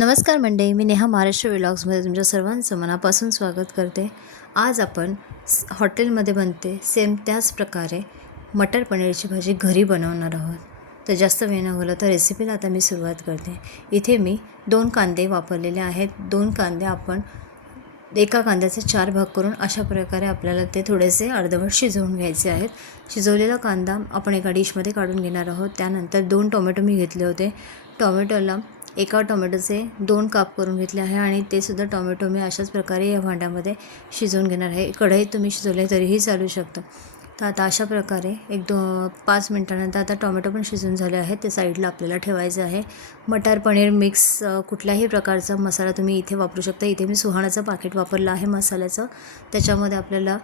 नमस्कार मंडळी, मी नेहा महाराष्ट्र व्लॉग्समध्ये तुमच्या सर्वांचं मनापासून स्वागत करते। आज आपण हॉटेलमध्ये बनते सेम त्याच प्रकारे मटर पनीरची भाजी घरी बनवणार आहोत। तर जास्त वेळ न घालवता रेसिपीला आता मी सुरुवात करते। इथे मी 2 कांदे वापरलेले आहेत। 2 कांदे आपण एका कांद्याचे 4 भाग करून अशा प्रकारे आपल्याला ते थोडेसे अर्धवट शिजवून घ्यायचे आहेत। शिजवलेला कांदा आपण एका डिशमध्ये काढून घेणार आहोत। त्यानंतर 2 टोमॅटो मी घेतले होते। टोमॅटोला एका टोमॅटोचे 2 काप करून घेतले आहे आणि ते सुद्धा टोमॅटो मी अशाच प्रकारे या भांड्यामध्ये शिजवून घेणार आहे। कढईत तुम्ही शिजवले तरीही चालू शकतं। तर आता अशा प्रकारे 5 मिनिटानंतर आता टोमॅटो पण शिजून झाले आहेत, ते साईडला आपल्याला ठेवायचं आहे। मटर पनीर मिक्स कुठल्याही प्रकारचा मसाला तुम्ही इथे वापरू शकता। इथे मी सुहाणाचं पाकीट वापरलं आहे मसाल्याचं। त्याच्यामध्ये आपल्याला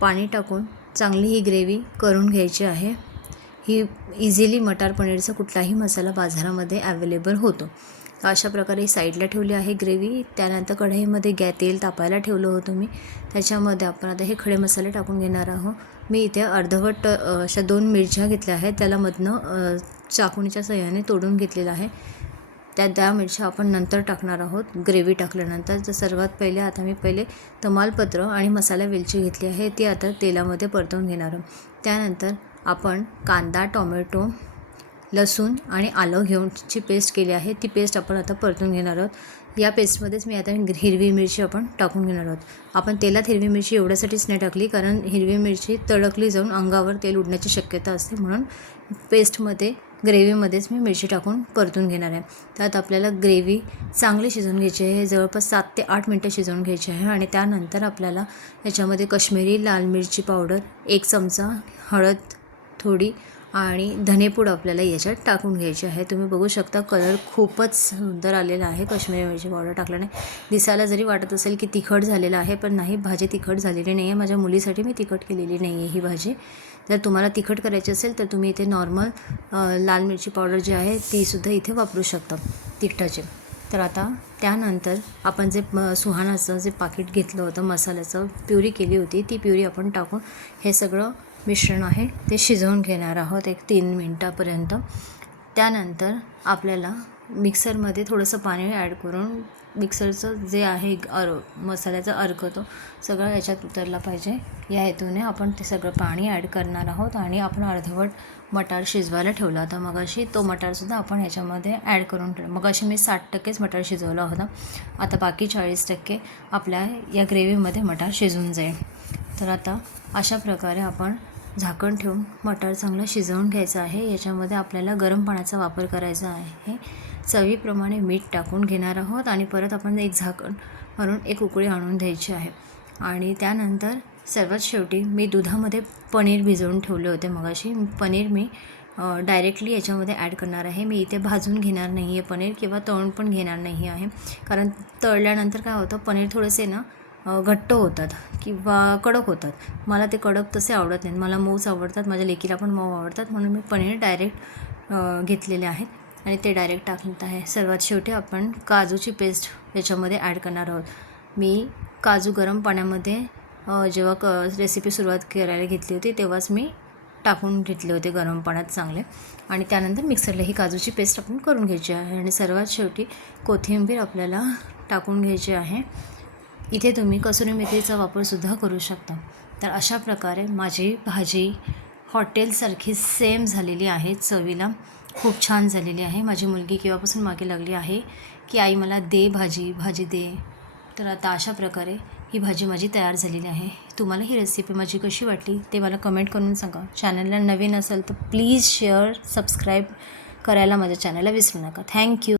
पाणी टाकून चांगली ही ग्रेव्ही करून घ्यायची आहे। ही इझिली मटार पनीरचा कुठलाही मसाला बाजारामध्ये अवेलेबल होतो। अशा प्रकारे साईडला ठेवली आहे ग्रेव्ही। त्यानंतर कढईमध्ये तेल तापायला ठेवलं होतं मी। त्याच्यामध्ये आपण आता हे खडे मसाले टाकून घेणार आहोत। मी इथे अर्धवट अशा 2 मिरच्या घेतल्या आहेत, त्याला मधनं चाकूच्या सहाय्याने तोडून घेतलेलं आहे। त्या मिरच्या आपण नंतर टाकणार आहोत ग्रेव्ही टाकल्यानंतर। तर सर्वात पहिले आता मी तमालपत्र आणि मसाला वेलची घेतली आहे, ती आता तेलामध्ये परतवून घेणार आहोत। त्यानंतर आपण कांदा, टोमॅटो, लसूण आणि आलं घेऊनची पेस्ट केली आहे, ती पेस्ट आपण आता परतून घेणार आहोत। या पेस्टमध्येच मी आता हिरवी मिरची आपण टाकून घेणार आहोत। आपण तेलात हिरवी मिरची एवढ्यासाठीच नाही टाकली, कारण हिरवी मिरची तडकली जाऊन अंगावर तेल उडण्याची शक्यता असते, म्हणून पेस्टमध्ये ग्रेव्हीमध्येच मी मिरची टाकून परतून घेणार आहे। त्यात आपल्याला ग्रेव्ही चांगली शिजवून घ्यायची आहे, जवळपास 7 ते 8 मिनटं शिजवून घ्यायची आहे। आणि त्यानंतर आपल्याला याच्यामध्ये काश्मीरी लाल मिरची पावडर, 1 चमचा हळद थोडी आणि धनेपूड आपल्याला याच्यात टाकून घ्यायची आहे। तुम्ही बघू शकता कलर खूपच सुंदर आलेला आहे काश्मीरी मिरची पावडर टाकल्याने। दिसायला जरी वाटत असेल की तिखट झालेलं आहे, पण नाही, भाजी तिखट झालेली नाही आहे। माझ्या मुलीसाठी मी तिखट केलेली नाही आहे ही भाजी। जर तुम्हाला तिखट करायची असेल तर तुम्ही इथे नॉर्मल लाल मिरची पावडर जी आहे तीसुद्धा इथे वापरू शकता तिखटाची। तर आता त्यानंतर आपण जे सुहाणाचं जे पाकीट घेतलं होतं मसाल्याचं, प्युरी केली होती, ती प्युरी आपण टाकून हे सगळं मिश्रण आहे ते शिजवून घेणार आहोत 3 मिनटापर्यंत। त्यानंतर आपल्याला मिक्सरमध्ये थोडंसं पाणी ॲड करून मिक्सरचं जे आहे मसाल्याचा अर्क तो सगळं याच्यात उतरला पाहिजे, या हेतूने आपण ते सगळं पाणी ॲड करणार आहोत। आणि आपण अर्धवट मटार शिजवायला ठेवला होता मगाशी, तो मटारसुद्धा आपण याच्यामध्ये ॲड करून ठेवला। मगाशी मी 60%च मटार शिजवला होता, आता बाकी 40% आपल्या या ग्रेव्हीमध्ये मटार शिजून जाईल। तर आता अशा प्रकारे आपण झाकण ठेवून मटार चांगलं शिजवून घ्यायचं आहे। याच्यामध्ये आपल्याला गरम पाण्याचा वापर करायचा आहे। चवीप्रमाणे मीठ टाकून घेणार आहोत आणि परत आपण एक झाकण मारून एक उकळी आणून द्यायची आहे। आणि त्यानंतर सर्वात शेवटी मी दुधामध्ये पनीर भिजवून ठेवले होते मगाशी। पनीर मी डायरेक्टली याच्यामध्ये ॲड करणार आहे। मी इथे भाजून घेणार नाही आहे पनीर, किंवा तळून पण घेणार नाही आहे, कारण तळल्यानंतर काय होतं पनीर थोडेसे घट्ट होतात किंवा कडक होतात। मला ते कडक तसे आवडत नाहीत, मला मऊच आवडतात, माझ्या लेकीला पण मऊ आवडतात, म्हणून मी पनीर डायरेक्ट घेतलेले आहेत आणि ते डायरेक्ट टाकत आहे। सर्वात शेवटी आपण काजूची पेस्ट याच्यामध्ये ॲड करणार आहोत। मी काजू गरम पाण्यामध्ये जेव्हा रेसिपी सुरुवात करायला घेतली होती तेव्हाच मी टाकून घेतले होते गरम पाण्यात चांगले। आणि त्यानंतर मिक्सरला ही काजूची पेस्ट आपण करून घ्यायची आहे। आणि सर्वात शेवटी कोथिंबीर आपल्याला टाकून घ्यायची आहे। इथे तुम्ही कसुरी मेथीचा वापरसुद्धा करू शकता। तर अशा प्रकारे माझी भाजी हॉटेलसारखी सेम झालेली आहे, चवीला खूप छान झालेली आहे। माझी मुलगी केव्हापासून मागे लागली आहे की आई मला दे भाजी दे। तर आता अशा प्रकारे ही भाजी माझी तयार झालेली आहे। तुम्हाला ही रेसिपी माझी कशी वाटली ते मला कमेंट करून सांगा। चॅनलला नवीन असेल तर प्लीज शेअर, सबस्क्राईब करायला माझ्या चॅनलला विसरू नका। थँक्यू।